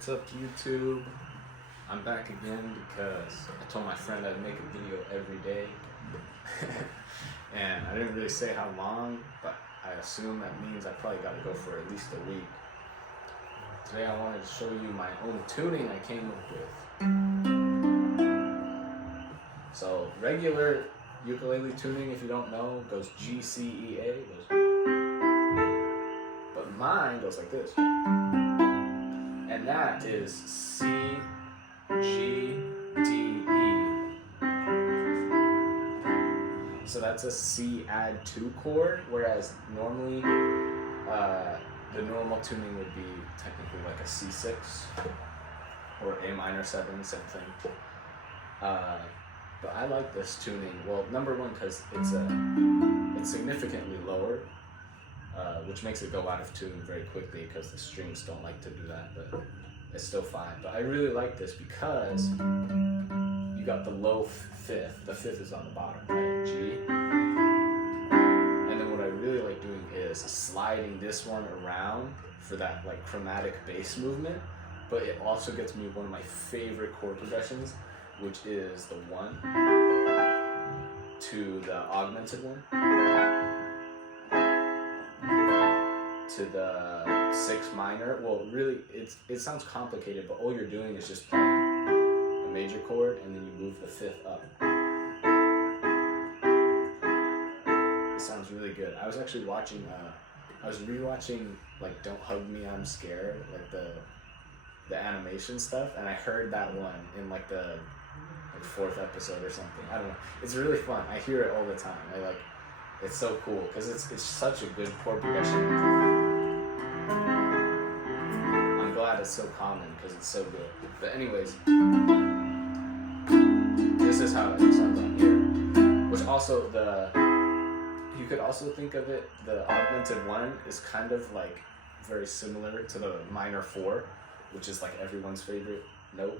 What's up, YouTube? I'm back again because I told my friend I'd make a video every day. And I didn't really say how long, but I assume that means I probably got to go for at least a week. Today I wanted to show you my own tuning I came up with. So regular ukulele tuning, if you don't know, goes G, C, E, A. But mine goes like this. And that is C, G, D, E. So that's a C add 2 chord, whereas normally the normal tuning would be technically like a C6 or A minor 7, same thing. But I like this tuning. Well, number one, because it's significantly lower, which makes it go out of tune very quickly because the strings don't like to do that, but it's still fine. But I really like this because you got the low fifth. The fifth is on the bottom, right? G. And then what I really like doing is sliding this one around for that like chromatic bass movement, but it also gets me one of my favorite chord progressions, which is the 1 to the augmented 1 to the 6 minor. Well, really, it sounds complicated, but all you're doing is just playing a major chord and then you move the 5th up. It sounds really good. I was actually watching, I was rewatching like Don't Hug Me, I'm Scared, like the animation stuff, and I heard that one in like the 4th episode or something. I don't know. It's really fun. I hear it all the time. It's so cool because it's such a good chord progression. I'm glad it's so common because it's so good. But anyways, this is how it sounds on here. Which also you could also think of it, the augmented 1 is kind of like very similar to the minor 4, which is like everyone's favorite note.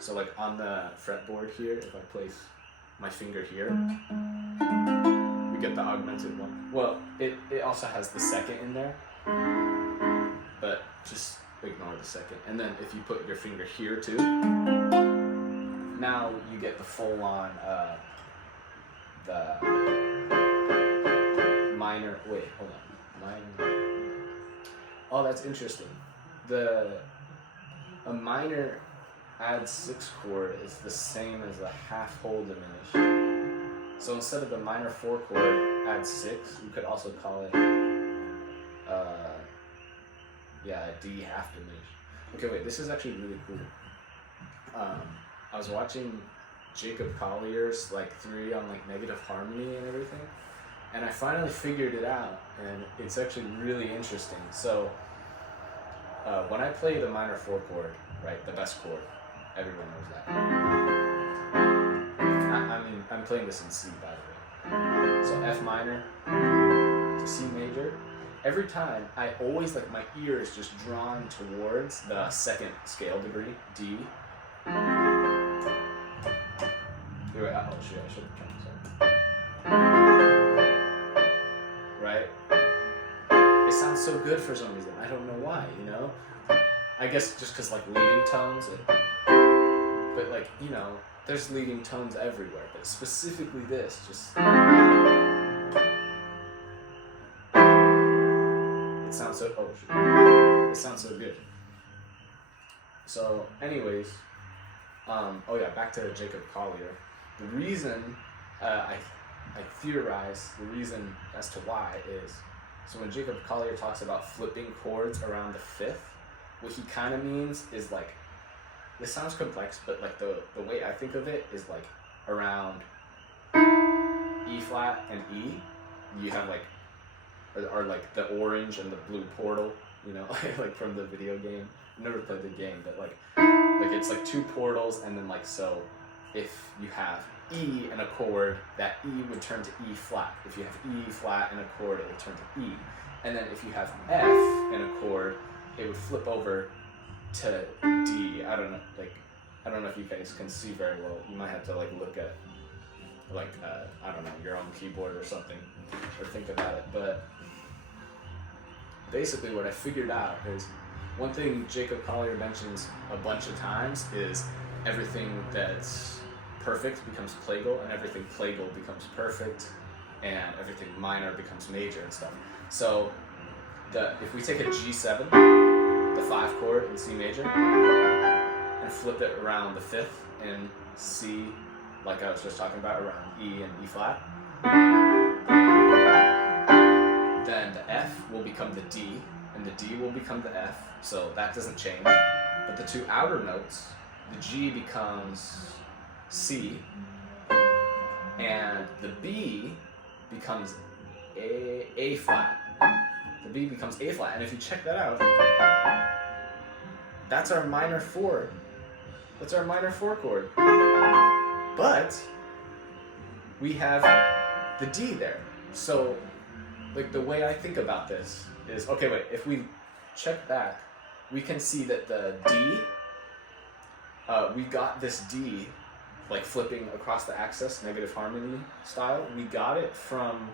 So like on the fretboard here, if I place my finger here, we get the augmented 1. Well, it also has the 2nd in there, but just ignore the 2nd. And then if you put your finger here too, now you get the full on, the minor, wait, hold on, minor. Oh, that's interesting. A minor add 6 chord is the same as a half whole diminished. So instead of the minor 4 chord add 6, you could also call it a D half diminished. Okay, wait, this is actually really cool. I was watching Jacob Collier's theory on negative harmony and everything, and I finally figured it out, and it's actually really interesting. So when I play the minor 4 chord, right, the best chord, everyone knows that. I'm playing this in C, by the way. So F minor to C major. Every time, I always, my ear is just drawn towards the 2nd scale degree, D. Here, oh shit, I should have turned this on. Right? It sounds so good for some reason. I don't know why, you know? I guess just because leading tones, but there's leading tones everywhere, but specifically this, just it sounds so, oh shoot, it sounds so good. So anyways, oh yeah, back to Jacob Collier. The reason, I theorize the reason as to why is, so when Jacob Collier talks about flipping chords around the 5th, what he kind of means is this sounds complex, but the way I think of it is around E flat and E, you have are the orange and the blue portal, you know, from the video game. I've never played the game, but it's 2 portals, and then so if you have E and a chord, that E would turn to E flat. If you have E flat and a chord, it would turn to E. And then if you have F and a chord, it would flip over to D. I don't know if you guys can see very well. You might have to look at I don't know, your own keyboard or something, or think about it. But basically what I figured out is one thing Jacob Collier mentions a bunch of times is everything that's perfect becomes plagal, and everything plagal becomes perfect, and everything minor becomes major and stuff. So if we take a G7, the 5 chord in C major, and flip it around the 5th in C, like I was just talking about, around E and E flat, then the F will become the D, and the D will become the F, so that doesn't change. But the 2 outer notes, the G becomes C, and the B becomes A flat. The B becomes A flat, and if you check that out, that's our minor 4. That's our minor 4 chord. But we have the D there. So, like, the way I think about this is, okay, wait, if we check back, we can see that the D, we got this D, like flipping across the axis, negative harmony style. We got it from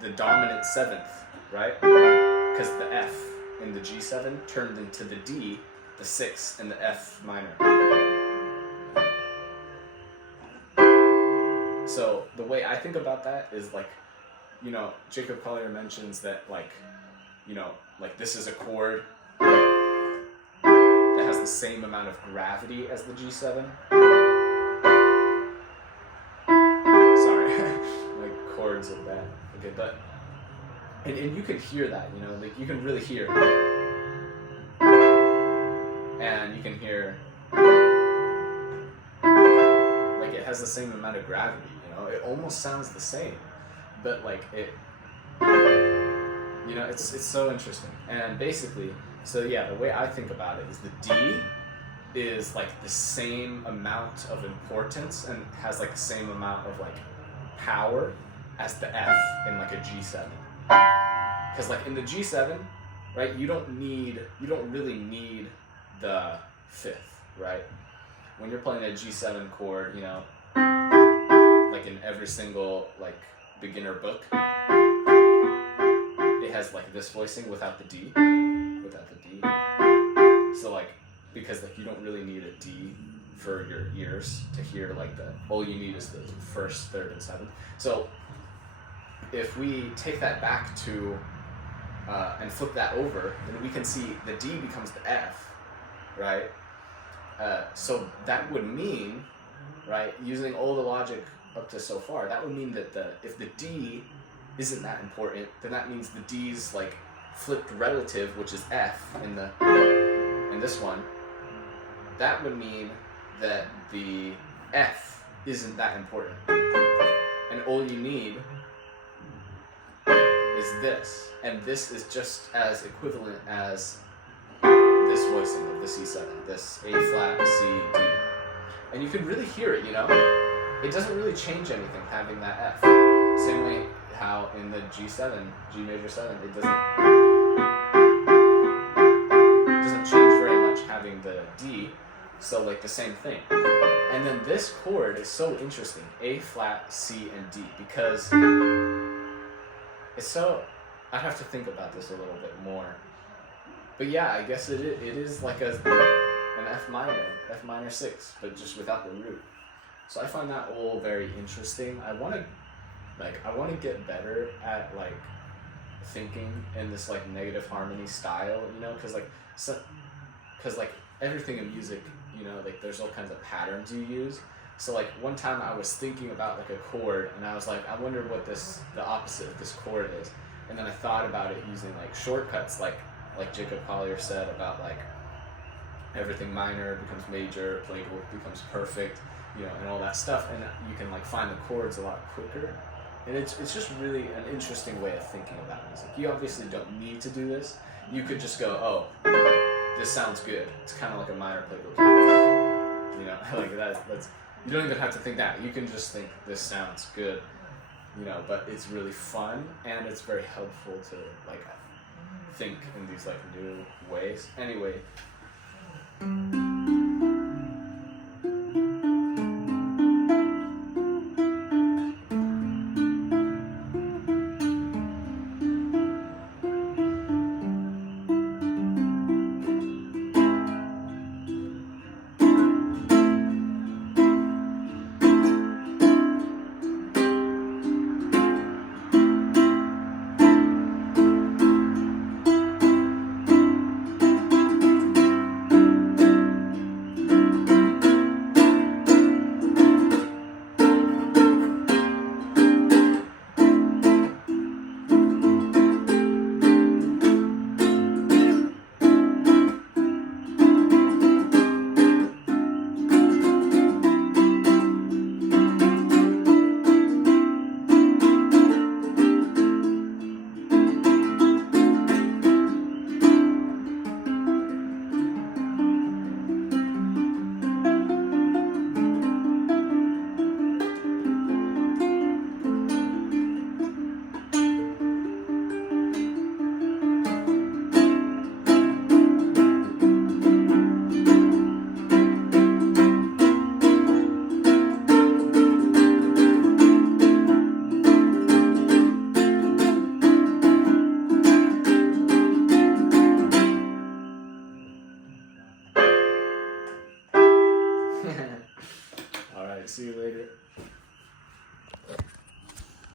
the dominant 7th, right? Because the F in the G7 turned into the D, the 6th, and the F minor. So the way I think about that is, like, you know, Jacob Collier mentions that, like, you know, like this is a chord that has the same amount of gravity as the G7. Sorry, like chords of that. Okay, but and you can hear that, you know, like you can really hear, and you can hear, like, it has the same amount of gravity. You know, it almost sounds the same, but like it, you know, it's so interesting. And basically, so yeah, the way I think about it is the D is like the same amount of importance and has like the same amount of like power as the F in like a G7. Because like in the G7, right, you don't really need the 5th, right? When you're playing a G7 chord, you know, like in every single like beginner book, it has like this voicing without the D. So like, because like you don't really need a D for your ears to hear like all you need is the 1st, 3rd, and 7th. So if we take that back to and flip that over, then we can see the D becomes the F, right? So that would mean, right, using all the logic up to so far, that would mean that if the D isn't that important, then that means the D's like flipped relative, which is F in this one. That would mean that the F isn't that important, and all you need is this, and this is just as equivalent as this voicing of the C7, this A flat, C, D, and you can really hear it. You know, it doesn't really change anything having that F. Same way how in the G7, G major 7, it doesn't change very much having the D. So like the same thing. And then this chord is so interesting, A flat, C, and D, because it's so, I'd have to think about this a little bit more. But yeah, I guess it is like an F minor 6, but just without the root. So I find that all very interesting. I want to get better at like thinking in this like negative harmony style, you know, because like everything in music, you know, like there's all kinds of patterns you use. So like one time I was thinking about like a chord, and I was like, I wonder what the opposite of this chord is. And then I thought about it using like shortcuts, like Jacob Collier said about like everything minor becomes major, plagal becomes perfect, you know, and all that stuff. And you can like find the chords a lot quicker. And it's just really an interesting way of thinking about music. You obviously don't need to do this. You could just go, oh, this sounds good. It's kind of like a minor plagal. You know, like that's. You don't even have to think that. You can just think this sounds good. You know, but it's really fun, and it's very helpful to like think in these like new ways. Anyway. All right, see you later.